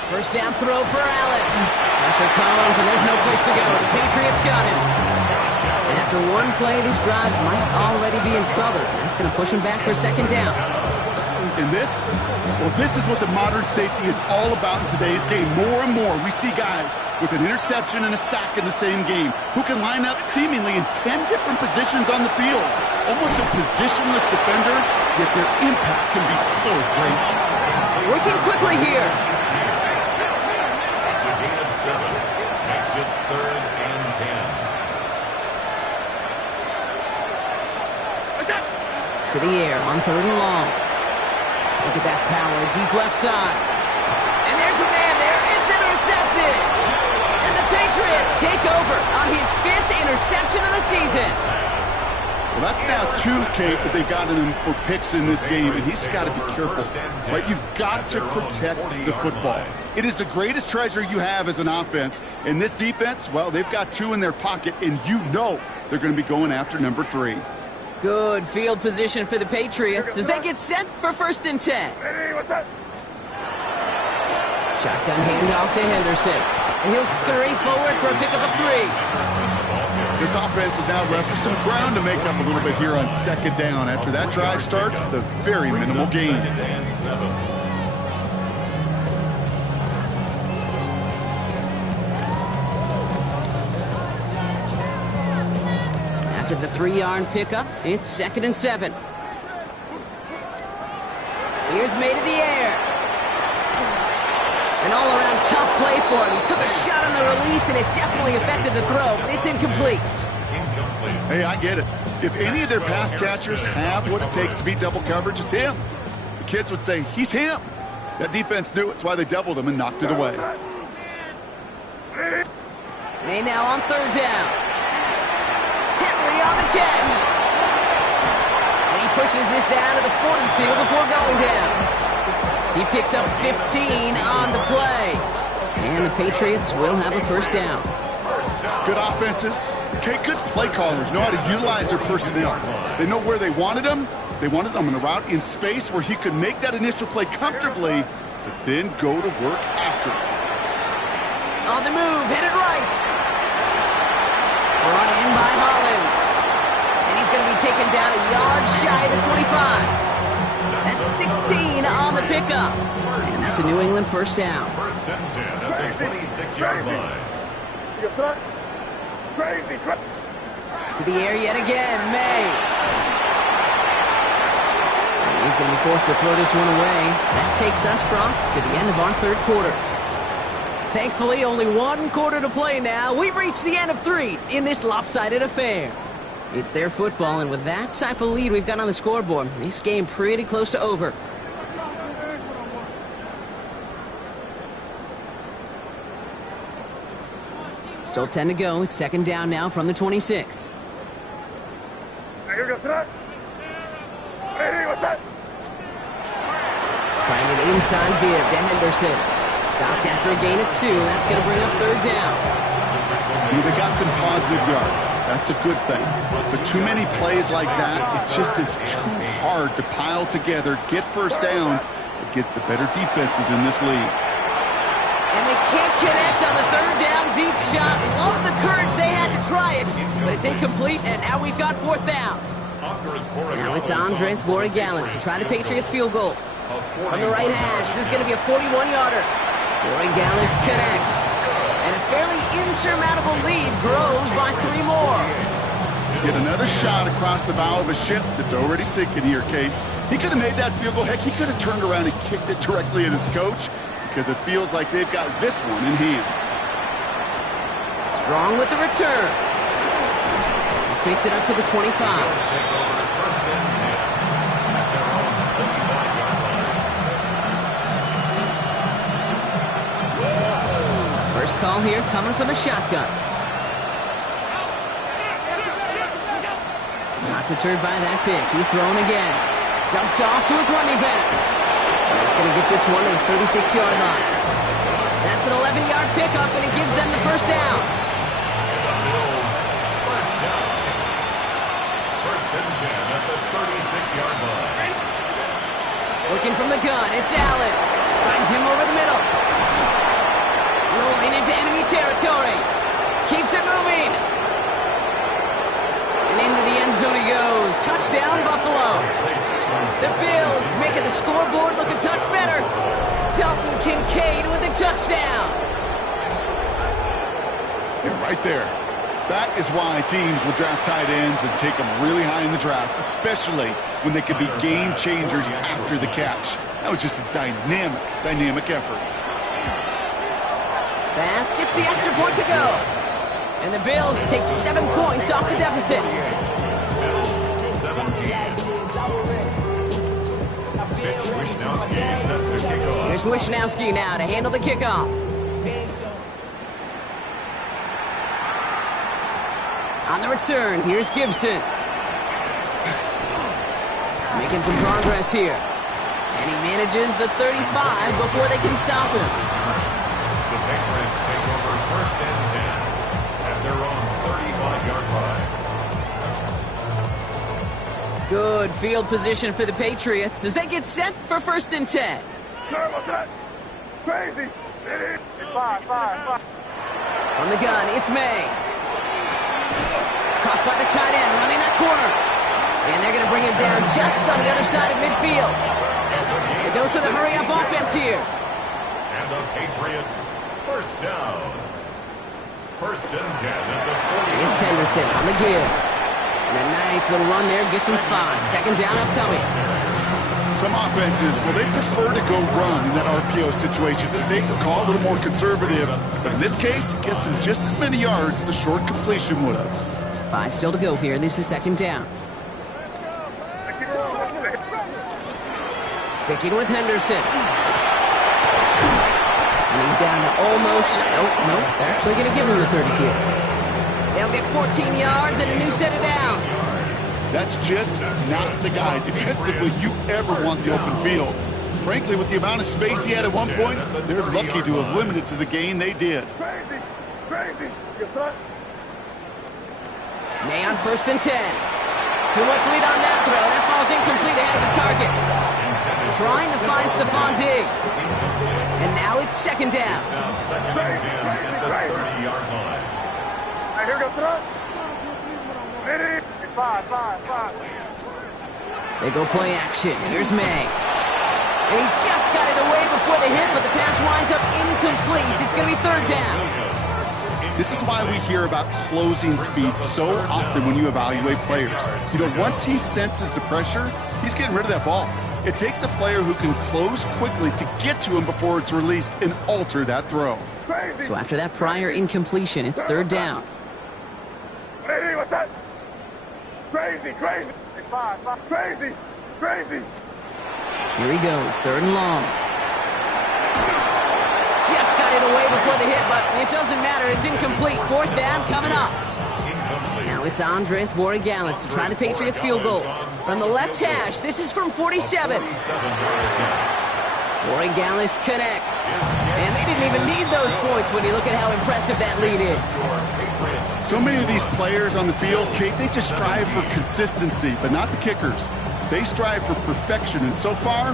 First down throw for Allen. Pressure comes, and there's no place to go. The Patriots got him. And after one play, this drive might already be in trouble. That's going to push him back for 2nd down. And this is what the modern safety is all about in today's game. More and more, we see guys with an interception and a sack in the same game who can line up seemingly in 10 different positions on the field. Almost a positionless defender, yet their impact can be so great. Working quickly here. Makes it 3rd and 10. To the air on 3rd and long. Look at that power, deep left side. And there's a man there. It's intercepted. And the Patriots take over on his 5th interception of the season. Well, that's now 2, Kate, that they've gotten him for picks in this game, and he's got to be careful, right? You've got to protect the football. It is the greatest treasure you have as an offense. And this defense, well, they've got 2 in their pocket, and you know they're going to be going after number 3. Good field position for the Patriots as they get set for 1st and 10. Shotgun handoff to Henderson. And he'll scurry forward for a pickup of 3. This offense is now left with some ground to make up a little bit here on 2nd down after that drive starts with a very minimal gain. After the 3-yard pickup, it's 2nd and 7. Here's May to the air. An all-around tough play for him. He took a shot on the release, and it definitely affected the throw. It's incomplete. Hey, I get it. If any of their pass catchers have what it takes to beat double coverage, it's him. The kids would say, he's him. That defense knew it. It's why they doubled him and knocked it away. May now on 3rd down. Henry on the catch. And he pushes this down to the 42 before going down. He picks up 15 on the play. And the Patriots will have a 1st down. Good offenses. Okay, good play callers know how to utilize their personnel. They know where they wanted him. They wanted him in a route in space where he could make that initial play comfortably, but then go to work after it. On the move, headed right. Brought in by Hollins. And he's going to be taken down a yard shy of the 25. That's 16 on the pickup. And that's a New England 1st down. 1st and 10 at the 26-yard line. To the air yet again, May. And he's going to be forced to throw this one away. That takes us, Brock, to the end of our 3rd quarter. Thankfully, only 1 quarter to play now. We've reached the end of 3 in this lopsided affair. It's their football, and with that type of lead we've got on the scoreboard, this game pretty close to over. Still 10 to go. It's 2nd down now from the 26. Trying an inside give to Henderson. Stopped after a gain of 2. That's going to bring up 3rd down. They got some positive yards. That's a good thing. But too many plays like that, it just is too hard to pile together, get 1st downs against the better defenses in this league. And they can't connect on the 3rd down deep shot. Love the courage they had to try it, but it's incomplete, and now we've got 4th down. Now it's Andres Borregales to try the Patriots field goal. From the right hash, this is going to be a 41-yarder. Borregales connects. And a fairly insurmountable lead grows by 3 more. Get another shot across the bow of a ship that's already sinking here, Kate. He could have made that field goal. Heck, he could have turned around and kicked it directly at his coach because it feels like they've got this one in hand. Strong with the return. This makes it up to the 25. First call here coming from the shotgun. Not deterred by that pick. He's thrown again. Dumped off to his running back. And he's going to get this one to the 36-yard line. That's an 11-yard pickup, and it gives them the 1st down. First and 10 at the 36-yard line. Working from the gun, it's Allen. Finds him over the middle. Rolling into enemy territory. Keeps it moving. And into the end zone he goes. Touchdown, Buffalo. The Bills making the scoreboard look a touch better. Dalton Kincaid with a touchdown. Yeah, right there. That is why teams will draft tight ends and take them really high in the draft, especially when they could be game changers after the catch. That was just a dynamic effort. Pass gets the extra point to go. And the Bills take 7 points off the deficit. Bills 17. Mitch Wishnowsky sets the kickoff. Here's Wishnowsky now to handle the kickoff. On the return, here's Gibson. Making some progress here. And he manages the 35 before they can stop him. The Patriots take over first and 10 at their own 35-yard line. Good field position for the Patriots as they get set for first and 10. Crazy. Five. From the gun, it's May. Caught by the tight end, running that corner. And they're going to bring him down just on the other side of midfield. A dose of the hurry-up offense here. And the Patriots, first down. First and 10 at the 40. It's Henderson on the give. And a nice little run there gets him 5. Second down upcoming. Some offenses, well, they prefer to go run in that RPO situation. It's a safer call, a little more conservative. But in this case, it gets him just as many yards as a short completion would have. 5 still to go here. This is second down. Sticking with Henderson. And he's down to almost... Nope. They're actually going to give him the 30 here. They'll get 14 yards and a new set of downs. That's just not the guy defensively you ever want the open field. Frankly, with the amount of space he had at one point, they're lucky to have limited to the gain they did. Crazy. May on first and 10. Too much lead on that throw. That falls incomplete ahead of his target. Trying to find Stephon Diggs. And now it's second down. Now second and 10 at the 30-yard line. All right, here goes to Ready? Five. They go play action. Here's May. And he just got it away before the hit, but the pass winds up incomplete. It's going to be third down. This is why we hear about closing speed so often when you evaluate players. You know, once he senses the pressure, he's getting rid of that ball. It takes a player who can close quickly to get to him before it's released and alter that throw. So after that prior incompletion, it's third down. Hey, what's that? Crazy. Five. Crazy. Here he goes, third and long. Just got it away before the hit, but it doesn't matter. It's incomplete. Fourth down coming up. Now it's Andres Borregales to try the Patriots field goal. From the left hash, this is from 47. Borregales connects. And they didn't even need those points when you look at how impressive that lead is. So many of these players on the field, Kate, they just strive for consistency, but not the kickers. They strive for perfection, and so far,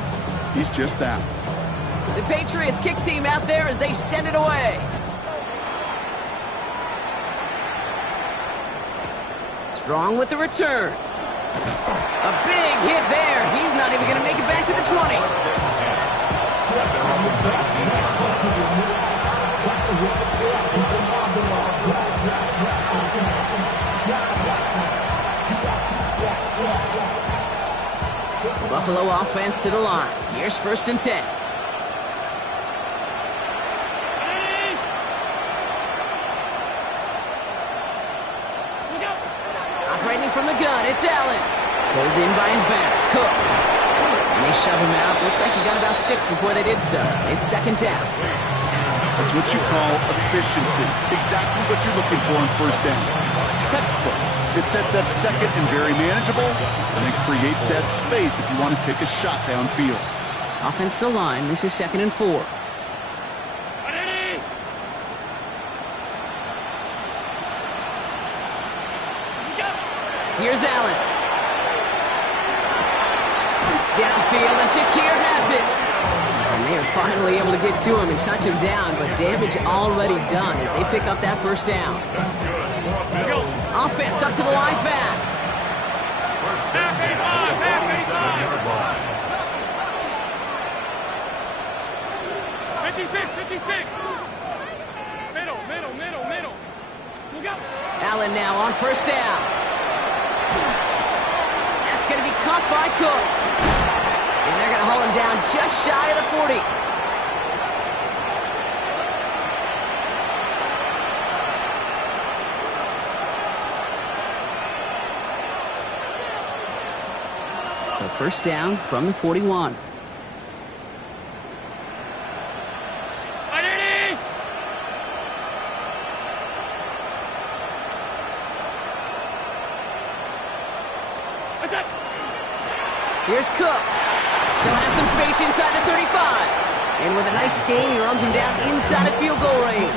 he's just that. The Patriots kick team out there as they send it away. Strong with the return. A big hit there. He's not even going to make it back to the 20. Buffalo offense to the line. Here's first and 10. Operating from the gun, it's Allen. Pulled in by his back. Cook. And they shove him out. Looks like he got about 6 before they did so. It's second down. That's what you call efficiency. Exactly what you're looking for in first down. Textbook. It sets up second and very manageable, and it creates that space if you want to take a shot downfield. Offense to line. This is second and 4. Here's Allen. Downfield, and Shakir has it. And they are finally able to get to him and touch him down, but damage already done as they pick up that first down. Offense up to the line fast. First down, 47-yard line. 56. Middle. Allen now on first down. That's going to be caught by Cooks. And they're going to haul him down just shy of the 40. First down from the 41. Here's Cook. Still has some space inside the 35. And with a nice gain, he runs him down inside of field goal range.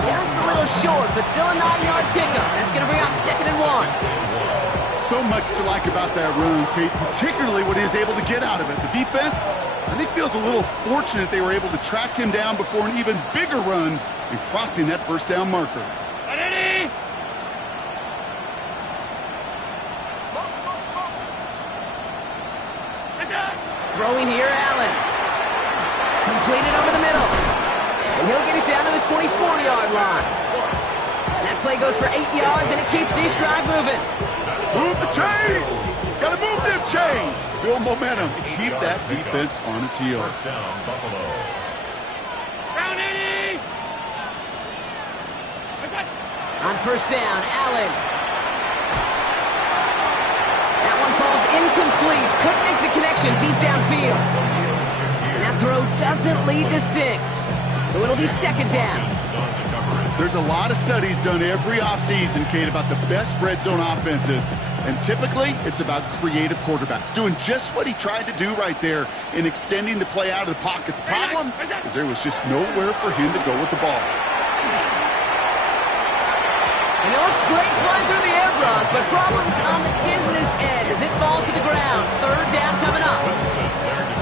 Just a little short, but still a 9-yard pickup. That's going to bring up 2nd and 1. So much to like about that run, Kate, particularly what he was able to get out of it. The defense, I think, feels a little fortunate they were able to track him down before an even bigger run and crossing that first down marker. Throwing here, Allen. Completed over the middle. And he'll get it down to the 24-yard line. That play goes for 8 yards, and it keeps this drive moving. Move the chains! Gotta move them chains! Build momentum and keep that defense on its heels. First down, Buffalo. On first down, Allen. That one falls incomplete. Couldn't make the connection deep downfield. And that throw doesn't lead to 6. So it'll be 2nd down. There's a lot of studies done every offseason, Kate, about the best red zone offenses. And typically, it's about creative quarterbacks doing just what he tried to do right there in extending the play out of the pocket. The problem is there was just nowhere for him to go with the ball. And it looks great flying through the air, Bronx, but problems on the business end as it falls to the ground. 3rd down coming up.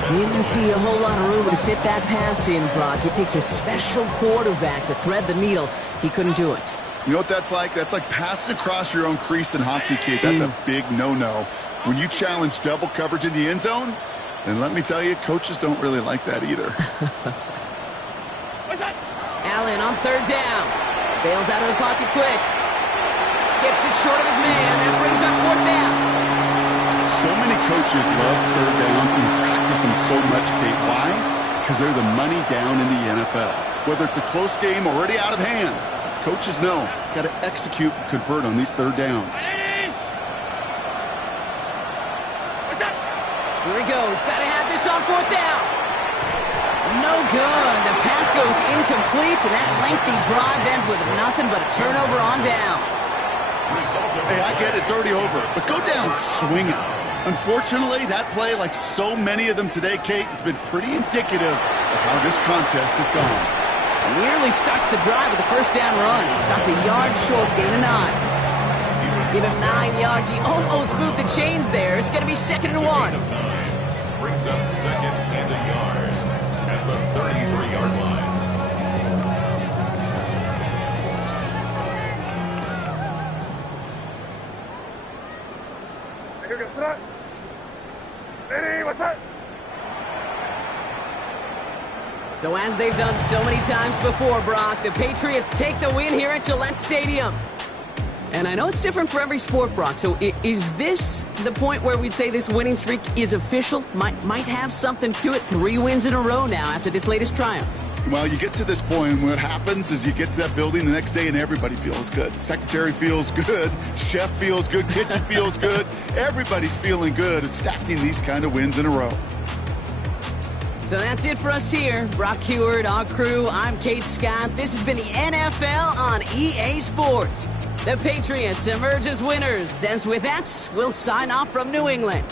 Didn't see a whole lot of room to fit that pass in, Brock. It takes a special quarterback to thread the needle. He couldn't do it. You know what that's like? That's like passing across your own crease in hockey, Kate. That's a big no-no. When you challenge double coverage in the end zone, then let me tell you, coaches don't really like that either. Allen on 3rd down. Bails out of the pocket quick. Skips it short of his man. That brings up 4th down. So many coaches love 3rd downs and practice them so much, Kate. Why? Because they're the money down in the NFL. Whether it's a close game already out of hand, coaches know got to execute and convert on these 3rd downs. Here he goes. Got to have this on 4th down. No good. The pass goes incomplete, and that lengthy drive ends with nothing but a turnover on downs. Hey, I get it. It's already over. But go down swinging. Unfortunately, that play, like so many of them today, Kate, has been pretty indicative of how this contest has gone. Nearly starts the drive with the first down run. Stopped a yard short, gain of 9. Give him 9 yards. He almost moved the chains there. It's going to be 2nd and 1. Brings up 2nd and a yard at the 33-yard line. So as they've done so many times before, Brock, the Patriots take the win here at Gillette Stadium. And I know it's different for every sport, Brock, so is this the point where we'd say this winning streak is official? Might have something to it. 3 wins in a row now after this latest triumph. Well, you get to this point, and what happens is you get to that building the next day and everybody feels good. The secretary feels good, chef feels good, kitchen feels good. Everybody's feeling good at stacking these kind of wins in a row. So that's it for us here. Brock Huard, our crew, I'm Kate Scott. This has been the NFL on EA Sports. The Patriots emerge as winners. As with that, we'll sign off from New England.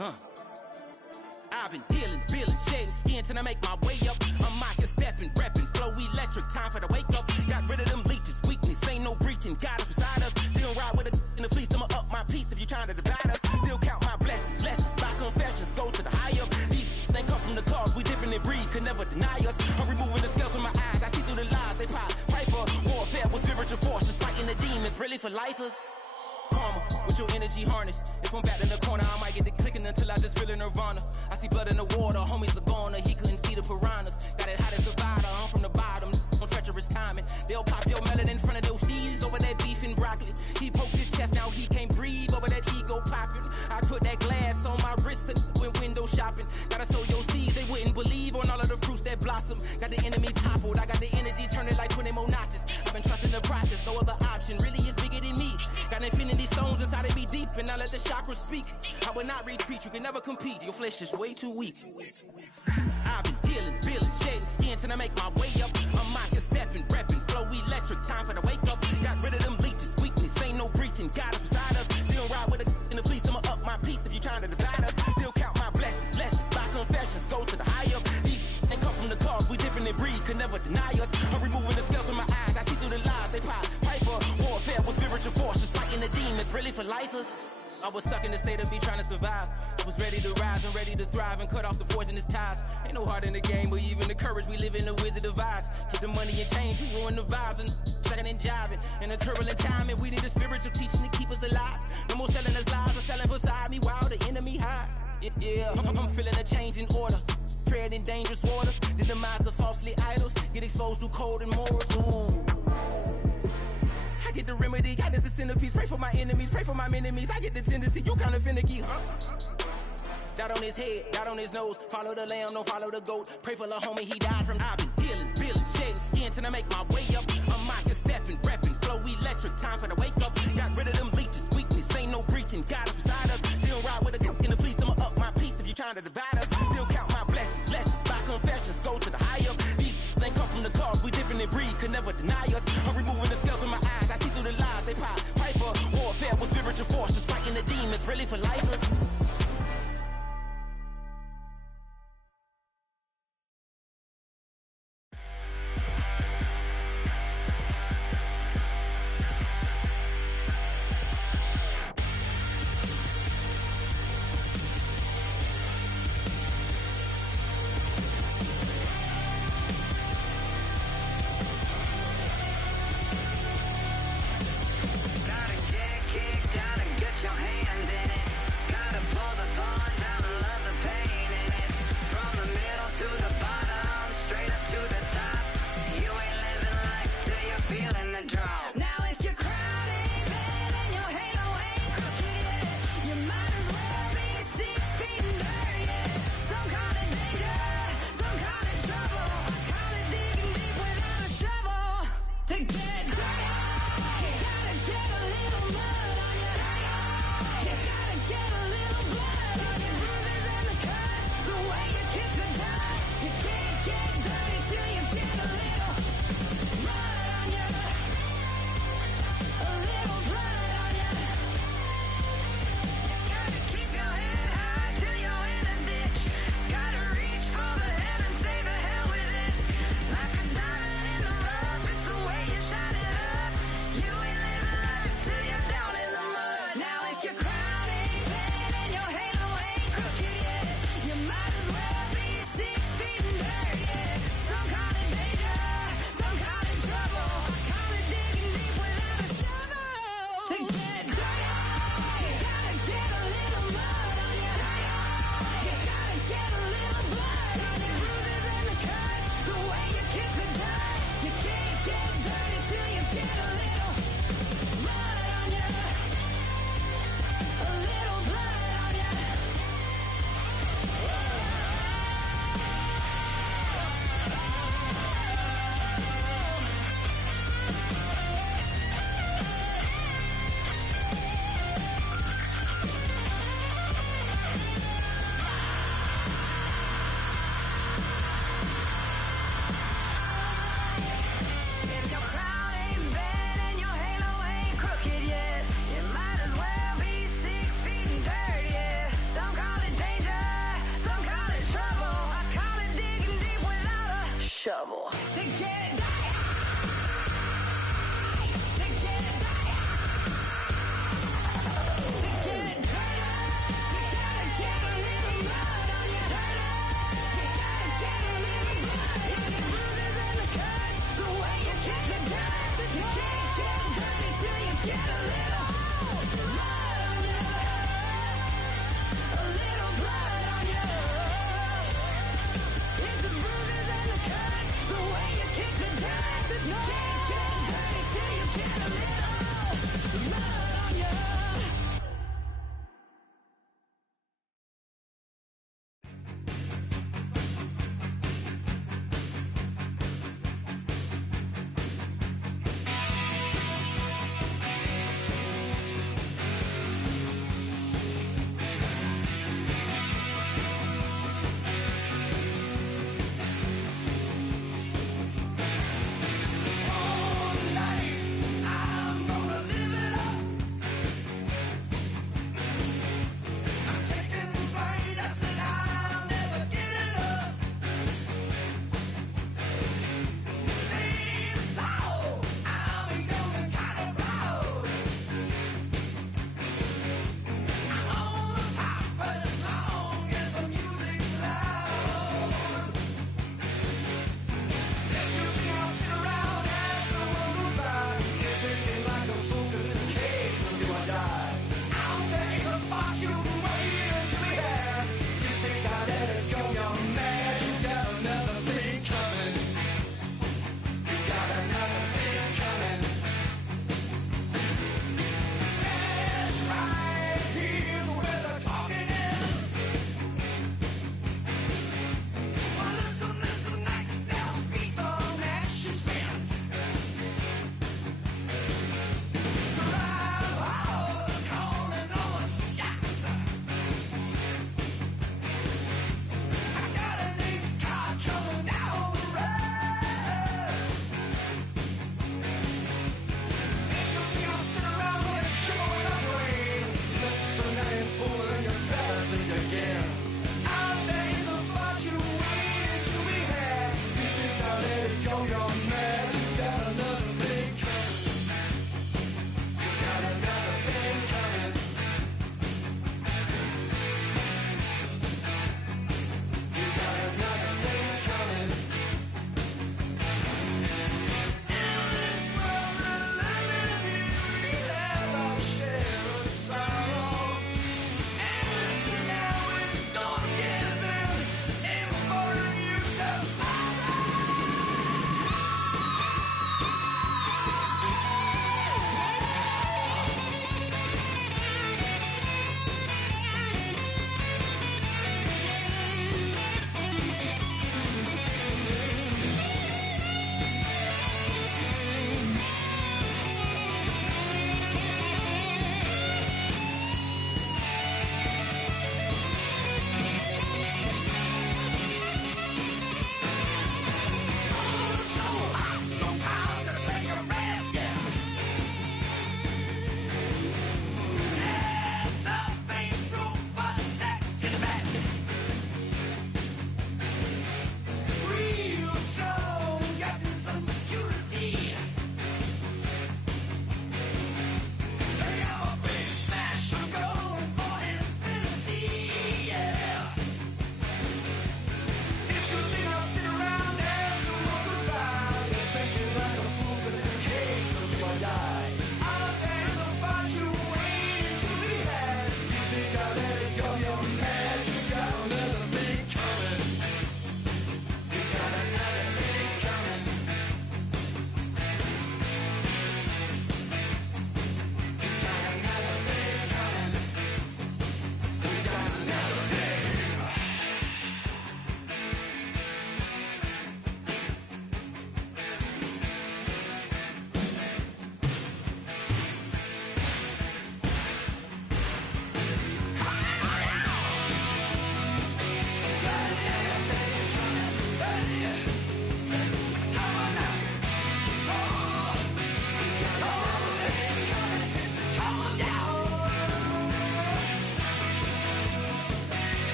I've been dealing, feeling, shedding skin till I make my way up. I'm out here stepping, repping, flow electric, time for the wake up. Got rid of them leeches, weakness, ain't no breaching, God is beside us. Still ride with a in the fleece, I'ma up my piece if you trying to divide us. Still count my blessings, lessons, by confessions, go to the higher. These they come from the cause, we different in breed, could never deny us. I'm removing the scales from my eyes, I see through the lies, they pop, piper. Warfare with spiritual force, just fighting the demons, really for lifers. Karma, with your energy harness. If I'm back in the corner, I might get the clicking until I just feel a nirvana. I see blood in the water, homies are gone, he couldn't see the piranhas. Got it hot as divider, I'm from the bottom, on treacherous timing. They'll pop your melon in front of those seeds over that beef and broccoli. He poked his chest, now he can't breathe over that ego popping. I put that glass on my wrist and went window shopping. Gotta sow your seeds, they wouldn't believe on all of the fruits that blossom. Got the enemy toppled, I got the energy turning like 20 more notches. I've been trusting the process, no other option really is bigger than me. Got infinity stones inside of me deep, and I let the chakras speak. I will not retreat, you can never compete, your flesh is way too weak. I've been dealing, feeling, shedding skin till I make my way up. I'm out here stepping, repping, flow electric, time for the wake up. Got rid of them leeches, weakness, ain't no breaching, God is beside us. Still ride with a in the fleece, I'ma up my piece if you trying to divide us. Still count my blessings, lessons, by confessions, go to the higher. These they come from the cause, we different in breed, could never deny us. I'm removing the scales from my eyes, I see through the lies, they pop, piper. Warfare with spiritual force, just fighting the demons, really for lifers. I was stuck in the state of me trying to survive. I was ready to rise and ready to thrive and cut off the poisonous ties. Ain't no heart in the game, but even the courage we live in the Wizard of Oz. Get the money and change, we ruin the vibes and second and jiving. In a turbulent time, and we need a spiritual teaching to keep us alive. No more selling us lies or selling beside me while the enemy hide. Yeah, I'm feeling a change in order. Treading dangerous waters. The demise of falsely idols. Get exposed through code and morals. Ooh. I get the remedy, God is the centerpiece. Pray for my enemies, pray for my enemies. I get the tendency, you kinda finicky, huh? Dot on his head, dot on his nose. Follow the lamb, don't follow the goat. Pray for the homie, he died from. I've been dealing, feeling, shedding skin till I make my way up. I'm out here stepping, repping, flow electric, time for the wake up. Got rid of them leeches, weakness, ain't no breaching, God is beside us. Still ride with a cook in the fleece, I'ma up my piece if you trying to divide us. Still count my blessings, lessons, by confessions, go to the higher. These ain't come from the cause, we different in breed, could never deny us. I'm removing the scales from my eyes, I see through the lies, they pop, piper. Warfare with spiritual force, just fighting the demons, really for lifers.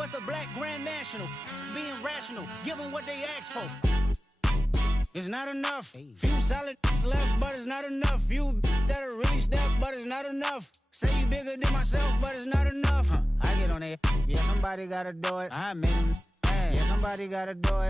What's a black grand national? Being rational, give them what they ask for. It's not enough. Few solid left, but it's not enough. Few that'll really step, but it's not enough. Say you bigger than myself, but it's not enough. I get on it. Yeah, somebody gotta do it. I made him. Yeah, somebody gotta do it.